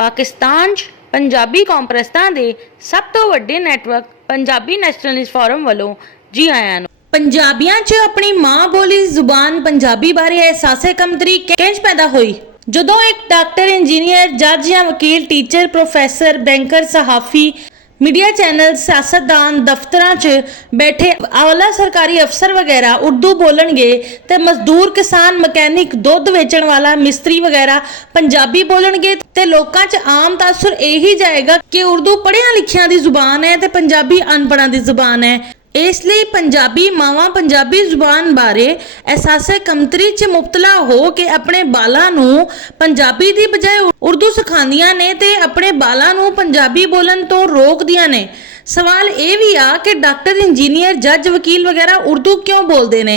पाकिस्तान 'ਚ पंजाबी कॉन्फ्रेंसां दे सब तो वड्डे नैटवर्क पंजाबी नैशनलिस्ट फोरम वालों जी आयां नूं। पंजाबियां 'ਚ अपनी मां बोली जुबान पंजाबी बारे एहसासे कमतरी किंज पैदा हुई? जदों एक डॉक्टर, इंजीनियर, जज या वकील, टीचर, प्रोफैसर, बैंकर, सहाफ़ी, मीडिया चैनल, सियासतदान दफ्तरां 'ਚ बैठे आला सरकारी अफसर वगैरह उर्दू बोलणगे ते मजदूर, किसान, मकैनिक, दुध वेचण वाला, मिस्त्री वगैरह पंजाबी बोलणगे ते लोकां 'ਚ आम तासुर यही जाएगा कि उर्दू पढ़िया लिखिया दी जुबान है ते पंजाबी अनपढ़ां दी जुबान है। इसलिए पंजाबी मावां पंजाबी जुबान बारे एहसासे कमतरी च मुबतला हो के अपने बालां नूं पंजाबी दी बजाय उर्दू सिखांदियां ने ते अपने बालां नूं पंजाबी बोलन तो रोकदियां ने। सवाल ये भी आ कि डॉक्टर, इंजीनियर, जज, वकील वगैरह उर्दू क्यों बोलते ने?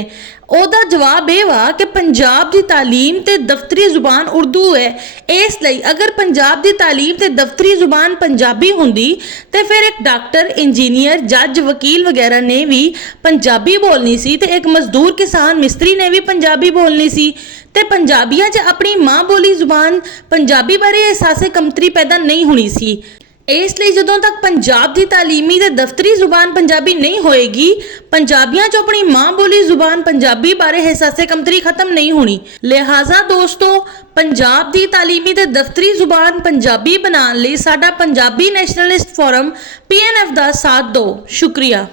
ਉਹਦਾ जवाब यह वा कि पंजाब की तालीम ते दफ्तरी जुबान उर्दू है। इसलिए अगर पंजाब की तालीम ते दफ्तरी जुबान पंजाबी होंदी तो फिर एक डॉक्टर, इंजीनियर, जज, वकील वगैरह ने भी पंजाबी बोलनी सी ते एक मजदूर, किसान, मिस्त्री ने भी पंजाबी बोलनी सी ते पंजाबियां 'ਚ अपनी मां बोली जुबान पंजाबी बारे एहसासे कमतरी पैदा नहीं होनी सी। इसलिए जदों तक पंजाब की तालीमी ते दफ्तरी जुबान पंजाबी नहीं होएगी, पंजाबियां 'ਚ अपनी मां बोली जुबान पंजाबी बारे एहसासे कमतरी खत्म नहीं होनी। लिहाजा दोस्तों, पंजाब की तालीमी ते दफ्तरी जुबान पंजाबी बनाने लई साडा पंजाबी नैशनलिस्ट फोरम PNF का साथ दो। शुक्रिया।